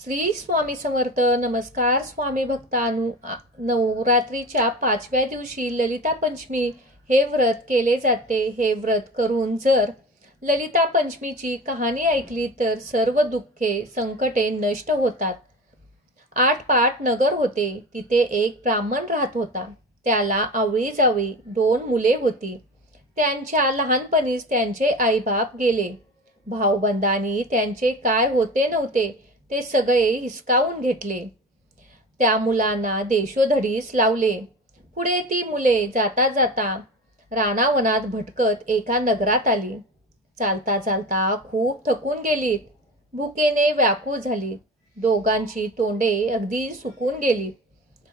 श्री स्वामी समर्थ. नमस्कार स्वामी भक्तांनो. नवरात्रीच्या 5व्या दिवशी ललिता पंचमी हे व्रत केले जाते. हे व्रत करून जर ललिता पंचमीची कहाणी ऐकली तर सर्व दुःखे संकटे नष्ट होतात. आटपाट नगर होते. तिथे एक ब्राह्मण राहत होता. त्याला आवळी जावळी 2 मुले होती. त्यांच्या लहानपणीच त्यांचे आईबाप गेले. भाऊबंधांनी त्यांचे काय होते नव्हते ते सगळे हिसकावून घेतले. त्या मुलांना देशोधडीस लावले. पुढे ती मुले जाता जाता रानावनात भटकत एका नगरात आली. चालता चालता खूप थकून गेलीत. भुकेने व्याकुळ झालीत. दोघांची तोंडे अगदी सुकून गेलीत.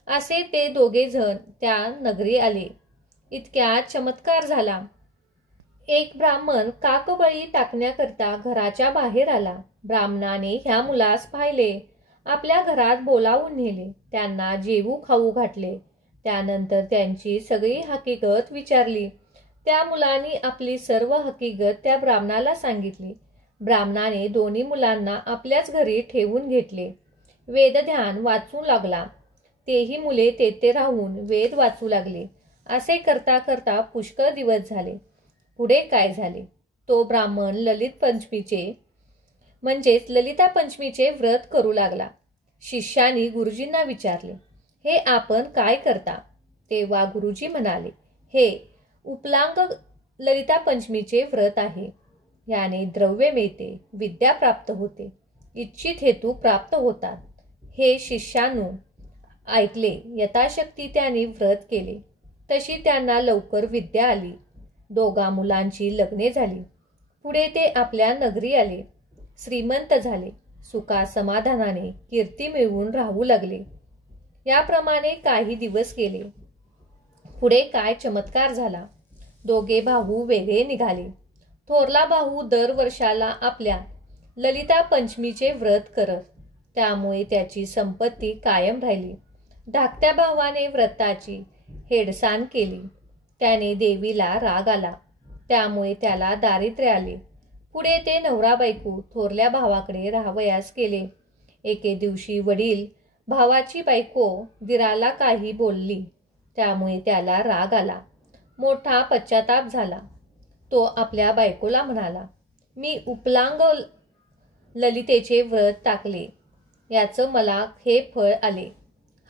असे ते दोघे जण त्या नगरी आले. इतक्यात चमत्कार झाला. एक ब्राह्मण काकबळी टाकण्याकरता घराच्या बाहेर आला. ब्राह्मणाने ह्या मुलास पाहिले. आपल्या घरात बोलावून नेले. त्यांना जेवू खाऊ घातले. त्यानंतर त्यांची सगळी हकीकत विचारली. त्या मुलांनी आपली सर्व हकीकत त्या ब्राह्मणाला सांगितली. ब्राह्मणाने दोन्ही मुलांना आपल्याच घरी ठेवून घेतले. वेदध्यान वाचू लागला. तेही मुले तेथे राहून वेद वाचू लागले. असे करता करता पुष्कळ दिवस झाले. पुढे काय झाले? तो ब्राह्मण ललित पंचमीचे म्हणजेच ललिता पंचमीचे व्रत करू लागला. शिष्यानी गुरुजींना विचारले, हे आपण काय करता? तेव्हा गुरुजी म्हणाले, हे उपलांग ललिता पंचमीचे व्रत आहे. याने द्रव्य मिळते, विद्या प्राप्त होते, इच्छित हेतू प्राप्त होतात. हे शिष्यानो ऐकले. यथाशक्ती त्यांनी व्रत केले. तशी त्यांना लवकर विद्या आली. दोघा मुलांची लग्ने झाली. पुढे ते आपल्या नगरी आले. श्रीमंत झाले. सुखा समाधानाने कीर्ती मिळवून राहू लागले. याप्रमाणे काही दिवस गेले. पुढे काय चमत्कार झाला. दोघे भाऊ वेगळे निघाले. थोरला भाऊ दर वर्षाला आपल्या ललिता पंचमीचे व्रत करत. त्यामुळे त्याची संपत्ती कायम राहिली. धाकट्या भावाने व्रताची हेळसांड केली. त्याने देवीला राग आला. त्यामुळे त्याला दारिद्र्य आले. पुढे ते नवरा बायको थोरल्या भावाकडे राहावयास गेले. एके दिवशी वडील भावाची बायको दिराला काही बोलली. त्यामुळे त्याला राग आला. मोठा पश्चाताप झाला. तो आपल्या बायकोला म्हणाला, मी उपलांग ललितेचे व्रत टाकले. याचं मला हे फळ आले.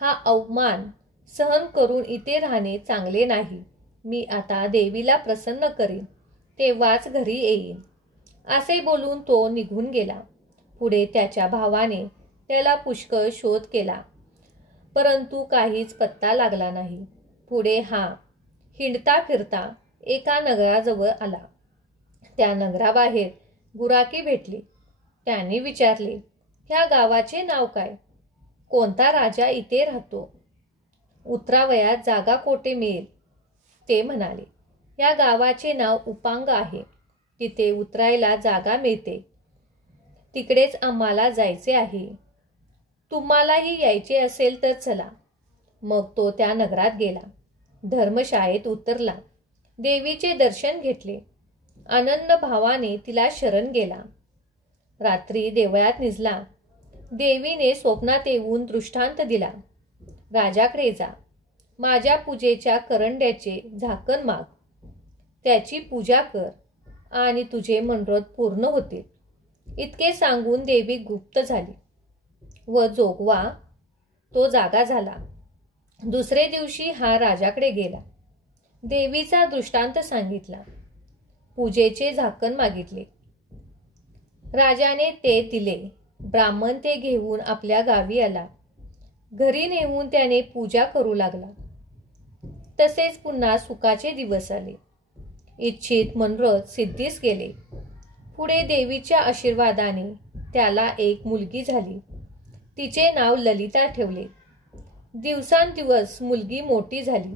हा अवमान सहन करून इथे राहणे चांगले नाही. मी आता देवीला प्रसन्न करीन, तेव्हाच घरी येईन. असे बोलून तो निघून गेला. पुढे त्याच्या भावाने त्याला पुष्कळ शोध केला, परंतु काहीच पत्ता लागला नाही. पुढे हा हिंडता फिरता एका नगराजवळ आला. त्या नगराबाहेर गुराखी भेटली. त्यांनी विचारले, ह्या गावाचे नाव काय? कोणता राजा इथे राहतो? उतरावयात जागा कोठे मिळेल? ते म्हणाले, या गावाचे नाव उपांग आहे. तिथे उतरायला जागा मिळते. तिकडेच आम्हाला जायचे आहे. तुम्हालाही यायचे असेल तर चला. मग तो त्या नगरात गेला. धर्मशाळेत उतरला. देवीचे दर्शन घेतले. आनंद भावाने तिला शरण गेला. रात्री देवळात निजला. देवीने स्वप्नात येऊन दृष्टांत दिला. राजाकडे जा. माझ्या पूजेच्या करंड्याचे झाकण माग. त्याची पूजा कर आणि तुझे मनोरथ पूर्ण होतील. इतके सांगून देवी गुप्त झाली व जोगवा तो जागा झाला. दुसरे दिवशी हा राजाकडे गेला. देवीचा दृष्टांत सांगितला. पूजेचे झाकण मागितले. राजाने ते दिले. ब्राह्मण ते घेऊन आपल्या गावी आला. घरी नेऊन त्याने पूजा करू लागला. तसेच पुन्हा सुखाचे दिवस आले. इच्छित मनोरथ सिद्धीस गेले. पुढे देवीच्या आशीर्वादाने त्याला एक मुलगी झाली. तिचे नाव ललिता ठेवले. दिवसांदिवस मुलगी मोठी झाली.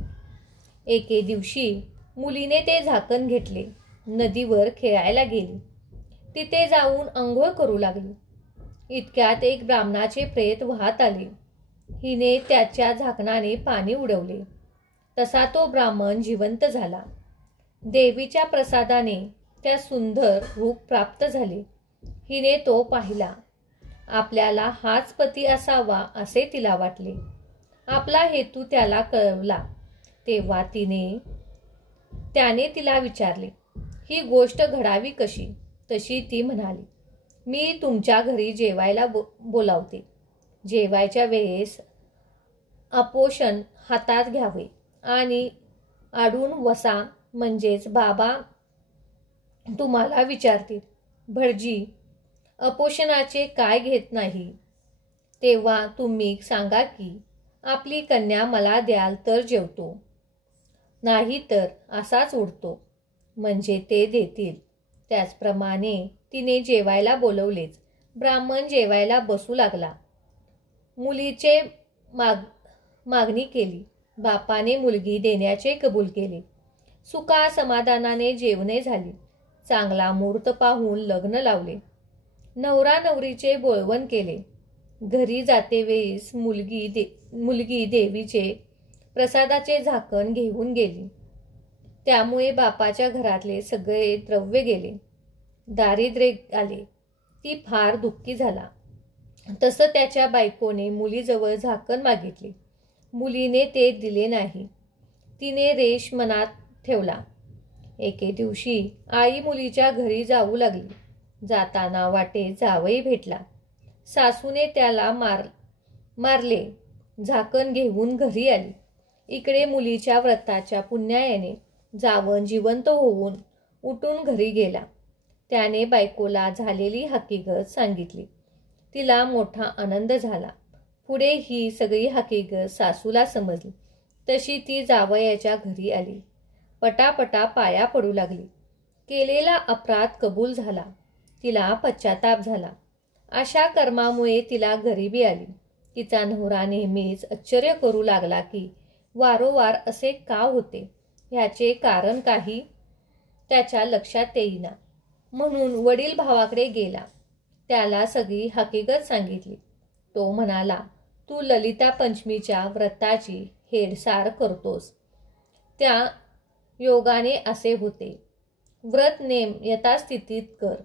एके दिवशी मुलीने ते झाकण घेतले. नदीवर खेळायला गेली. तिथे जाऊन अंघोळ करू लागली. इतक्यात एक ब्राह्मणाचे प्रेत वाहत आले. हिने त्याच्या झाकणाने पाणी उडवले. तसा तो ब्राह्मण जिवंत झाला. देवीच्या प्रसादाने त्या सुंदर रूप प्राप्त झाले. हिने तो पाहिला आपल्याला हाच पती असावा असे तिला वाटले. आपला हेतू त्याला कळवला तेव्हा त्याने तिला विचारले, ही गोष्ट घडावी कशी? तशी ती म्हणाली, मी तुमच्या घरी जेवायला बोलावते. जेवायच्या वेळेस अपोषण हातात घ्यावे आणि आडून वसा, म्हणजेच बाबा तुम्हाला विचारतील, भटजी अपोषणाचे काय घेत नाही? तेव्हा तुम्ही सांगा की आपली कन्या मला द्याल तर जेवतो, नाही तर असाच उडतो, म्हणजे ते देतील. त्याचप्रमाणे तिने जेवायला बोलवलेच. ब्राह्मण जेवायला बसू लागला. मुलीचे मागणी केली. बापाने मुलगी देण्याचे कबूल केले. सुखा समाधानाने जेवणे झाली. चांगला मुहूर्त पाहून लग्न लावले. नवरा नवरीचे बोळवण केले. घरी जातेवेळीस मुलगी देवीचे प्रसादाचे झाकण घेऊन गेली. त्यामुळे बापाच्या घरातले सगळे द्रव्य गेले. दारिद्र्य आले. ती फार दुःखी झाला. तसं त्याच्या बायकोने मुलीजवळ झाकण मागितले. मुलीने ते दिले नाही. तिने रेष मनात ठेवला. एके दिवशी आई मुलीच्या घरी जाऊ लागली. जाताना वाटेत जावई भेटला. सासूने त्याला मारले. झाकण घेऊन घरी आली. इकडे मुलीच्या व्रताच्या पुण्याने जावं जिवंत होऊन उठून घरी गेला. त्याने बायकोला झालेली हकीकत सांगितली. तिला मोठा आनंद झाला. पुढे ही सगळी हकीकत सासूला समजली. तशी ती जावयाच्या घरी आली. पटापटा पाया पडू लागली. केलेला अपराध कबूल झाला. तिला पश्चाताप झाला. अशा कर्मामुळे तिला गरिबी आली. तिचा नवरा नेहमीच आश्चर्य करू लागला की वारंवार असे का होते. ह्याचे कारण काही त्याच्या लक्षात येईना. म्हणून वडील भावाकडे गेला. त्याला सगळी हकीकत सांगितली. तो म्हणाला, तू ललिता पंचमीच्या व्रताची हेळसार करतोस. त्या योगाने असे होते. व्रत नेम यथास्थितीत कर.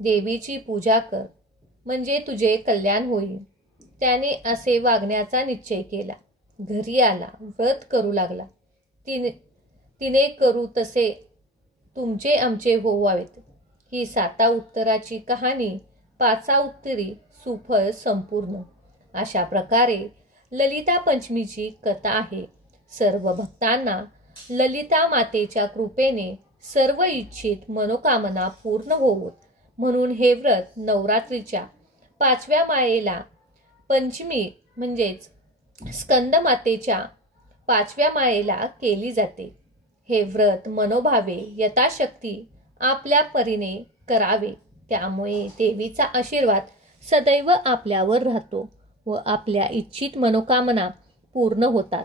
देवीची पूजा कर, म्हणजे तुझे कल्याण होईल. त्याने असे वागण्याचा निश्चय केला. घरी आला. व्रत करू लागला. तिने करू तसे तुमचे आमचे होवावेत. ही 7 उत्तराची कहाणी 5 उत्तरी सुफळ संपूर्ण. अशा प्रकारे ललिता पंचमीची कथा आहे. सर्व भक्तांना ललिता मातेच्या कृपेने सर्व इच्छित मनोकामना पूर्ण होवोत म्हणून हे व्रत नवरात्रीच्या 5व्या माळेला पंचमी म्हणजेच स्कंद मातेच्या 5व्या माळेला केली जाते. हे व्रत मनोभावे यथाशक्ती आपल्या परीने करावे. त्यामुळे देवीचा आशीर्वाद सदैव आपल्यावर राहतो व आपल्या इच्छित मनोकामना पूर्ण होतात.